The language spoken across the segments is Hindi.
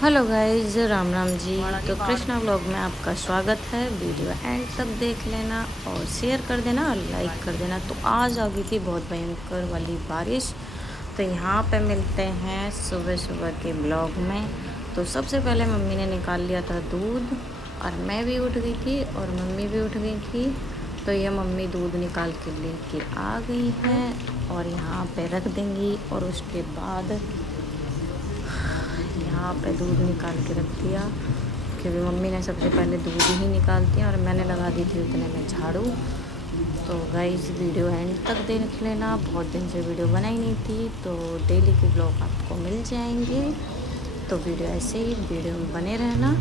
Hello guys, Ram Ram ji. तो कृष्णा व्लॉग में आपका स्वागत है। वीडियो एंड तक देख लेना और शेयर कर देना और लाइक कर देना। तो आज आ गई थी बहुत भयंकर वाली बारिश। तो यहाँ पे मिलते हैं सुबह सुबह के ब्लॉग में। तो सबसे पहले मम्मी ने निकाल लिया था दूध और मैं भी उठ गई थी और मम्मी भी उठ गई थी। तो ये मम्मी दूध निकाल के लेके आ गई हैं और यहाँ पे रख देंगी। और उसके बाद यहाँ पे दूध निकाल के रख दिया क्योंकि मम्मी ने सबसे पहले दूध ही निकालती हैं और मैंने लगा दी थी उतने में झाड़ू। तो गाइस वीडियो एंड तक देख लेना। बहुत दिन से वीडियो बनाई नहीं थी तो डेली के ब्लॉग आपको मिल जाएंगे। तो वीडियो ऐसे ही वीडियो में बने रहना।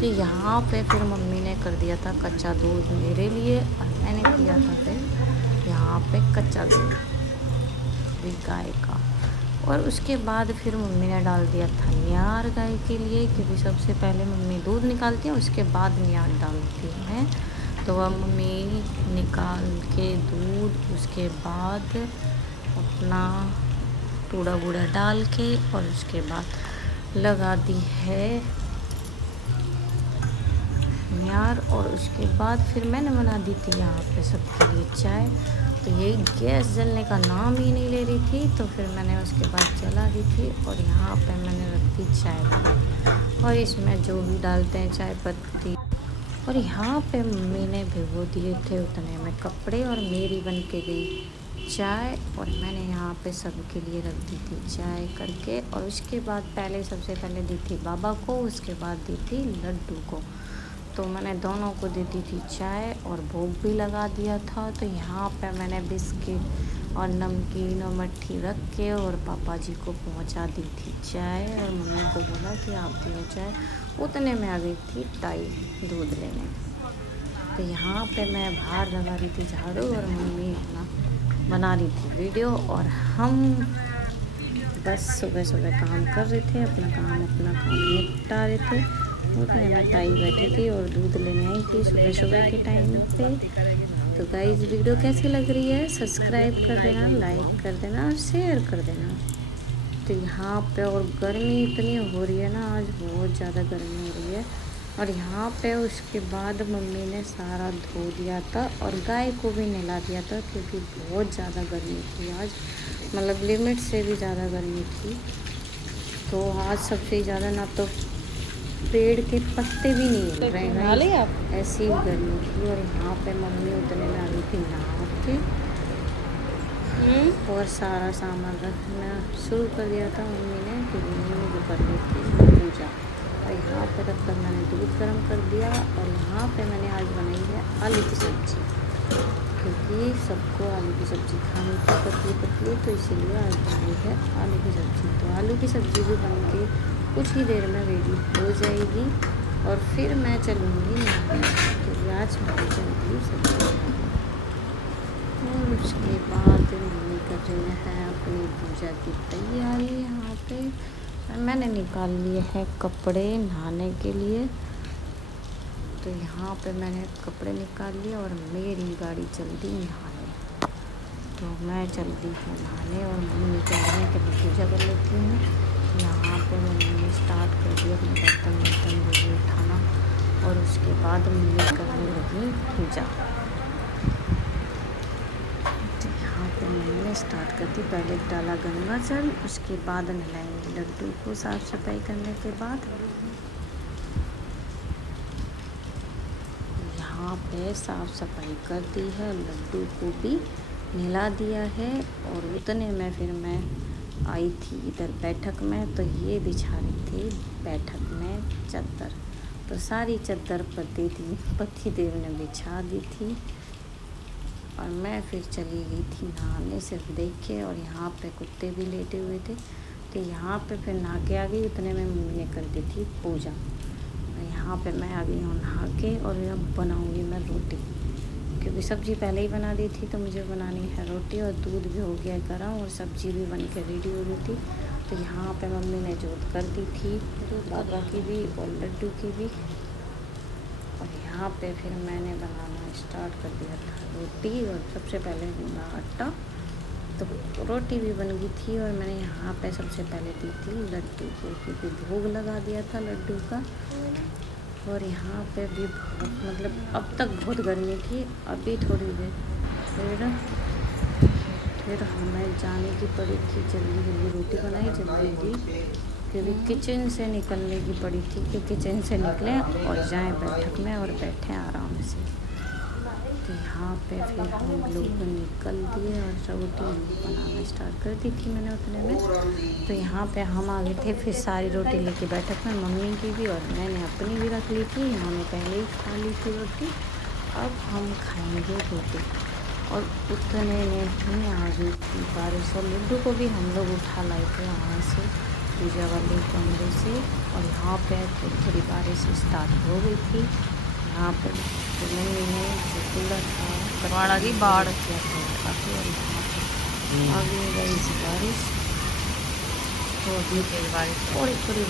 तो यहाँ पे फिर मम्मी ने कर दिया था कच्चा दूध मेरे लिए और मैंने किया था फिर यहाँ पे कच्चा दूध भी गाय का। और उसके बाद फिर मम्मी ने डाल दिया था न्यार गाय के लिए क्योंकि सबसे पहले मम्मी दूध निकालती है उसके बाद न्यार डालती है। तो वह मम्मी निकाल के दूध उसके बाद अपना टूड़ा बूढ़ा डाल के और उसके बाद लगा दी है न्यार। और उसके बाद फिर मैंने बना दी थी यहाँ पे सबके लिए चाय। तो यही गैस जलने का नाम ही नहीं ले रही थी तो फिर मैंने उसके बाद जला दी थी। और यहाँ पे मैंने रख दी चाय बनाई और इसमें जो भी डालते हैं चाय पत्ती। और यहाँ पे मम्मी ने भिगो दिए थे उतने में कपड़े और मेरी बन के गई चाय। और मैंने यहाँ पे सबके लिए रख दी थी चाय करके। और उसके बाद पहले सबसे पहले दी थी बाबा को, उसके बाद दी थी लड्डू को। तो मैंने दोनों को दे दी थी चाय और भोग भी लगा दिया था। तो यहाँ पे मैंने बिस्किट और नमकीन और मट्ठी रख के और पापा जी को पहुँचा दी थी चाय और मम्मी को बोला कि आप दियो चाय। उतने में आ गई थी ताई दूध लेने। तो यहाँ पे मैं बाहर लगा रही थी झाड़ू और मम्मी अपना बना रही थी वीडियो और हम बस सुबह सुबह काम कर रहे थे, अपना काम निपटा रहे थे। उतने में ताई बैठी थी और दूध लेने आई थी सुबह सुबह के टाइम पे। तो गाइस वीडियो कैसी लग रही है सब्सक्राइब कर देना, लाइक कर देना और शेयर कर देना। तो यहाँ पे और गर्मी इतनी हो रही है ना, आज बहुत ज़्यादा गर्मी हो रही है। और यहाँ पे उसके बाद मम्मी ने सारा धो दिया था और गाय को भी नहला दिया था क्योंकि बहुत ज़्यादा गर्मी थी आज, मतलब लिमिट से भी ज़्यादा गर्मी थी। तो आज सबसे ज़्यादा ना तो पेड़ के पत्ते भी नहीं हिल रहे हैं, ऐसी गर्मी थी। और यहाँ पे मम्मी उतने में आ गई थी नहा के और सारा सामान रखना शुरू कर दिया था मम्मी ने क्योंकि मम्मी को कर रही थी पूजा। और यहाँ पर रख कर मैंने दूध गर्म कर दिया और यहाँ पे मैंने आज बनाई है आलू की सब्ज़ी क्योंकि सबको आलू की सब्ज़ी खानी थी पतली पतली, तो इसीलिए आज बनाई है आलू की सब्ज़ी। तो आलू की सब्ज़ी भी बन के कुछ ही देर में रेडी हो जाएगी और फिर मैं चलूँगी नहाने क्योंकि आज मैं जल्दी सब्ज़ी। और उसके बाद मम्मी कर रही है अपनी पूजा की तैयारी। यहाँ पे मैंने निकाल लिए हैं कपड़े नहाने के लिए। तो यहाँ पे मैंने कपड़े निकाल लिए और मेरी गाड़ी चल दी नहाने। तो मैं चल दी हूँ नहाने और मम्मी कह रही है कि मैं पूजा कर लेती हूँ। यहाँ पे मम्मी ने स्टार्ट कर दिया अपने बर्तन जो भी उठाना और उसके बाद मम्मी करने लगी पूजा। यहाँ पे मैंने स्टार्ट कर दी, पहले डाला गंगा जल, उसके बाद नहलाएंगे लड्डू को साफ़ सफाई करने के बाद। यहाँ पे साफ़ सफाई कर दी है, लड्डू को भी नहला दिया है। और उतने में फिर मैं आई थी इधर बैठक में, तो ये बिछा रही थी बैठक में चादर। तो सारी चादर पति देव ने बिछा दी थी और मैं फिर चली गई थी नहाने सिर्फ देख के। और यहाँ पे कुत्ते भी लेटे हुए थे तो यहाँ पे फिर नहा के आ गई। उतने में मम्मी ने कर दी थी पूजा और यहाँ पे मैं आ गई हूँ नहा के। और अब बनाऊँगी मैं रोटी क्योंकि सब्ज़ी पहले ही बना दी थी तो मुझे बनानी है रोटी। और दूध भी हो गया गर्म और सब्ज़ी भी बन के रेडी हो गई थी। तो यहाँ पे मम्मी ने जोत कर दी थी बाबा की भी और लड्डू की भी। और यहाँ पे फिर मैंने बनाना स्टार्ट कर दिया था रोटी। और सबसे पहले गूँधा आटा तो रोटी भी बन गई थी और मैंने यहाँ पे सबसे पहले दी थी लड्डू को, क्योंकि भोग लगा दिया था लड्डू का। और यहाँ पे भी बहुत मतलब अब तक बहुत गर्मी थी, अभी थोड़ी देर फिर हमें जाने की पड़ी थी, जल्दी जल्दी रोटी बनाई जल्दी, क्योंकि किचन से निकलने की पड़ी थी कि किचन से निकलें और जाएं बैठक में और बैठें आराम से। तो यहाँ पे फिर हम लोग निकल दिए और रोटी बनाना स्टार्ट कर दी थी मैंने उतने में। तो यहाँ पे हम आ गए थे फिर सारी रोटी लेके बैठक में, मम्मी की भी और मैंने अपनी भी रख ली थी, इन्होंने पहले ही खा ली थी रोटी। अब हम खाएंगे रोटी। और उतने में ही आ गई थी बारिश, और लड्डू को भी हम लोग उठा लाए थे वहाँ से पूजा वाले कमरे से। और यहाँ पे थोड़ी थोड़ी बारिश स्टार्ट हो गई थी। यहाँ पर मम्मी ने जो कूलर था बाढ़ किया था काफ़ी, और यहाँ पर आ गई बारिश। तो अभी थोड़ी थोड़ी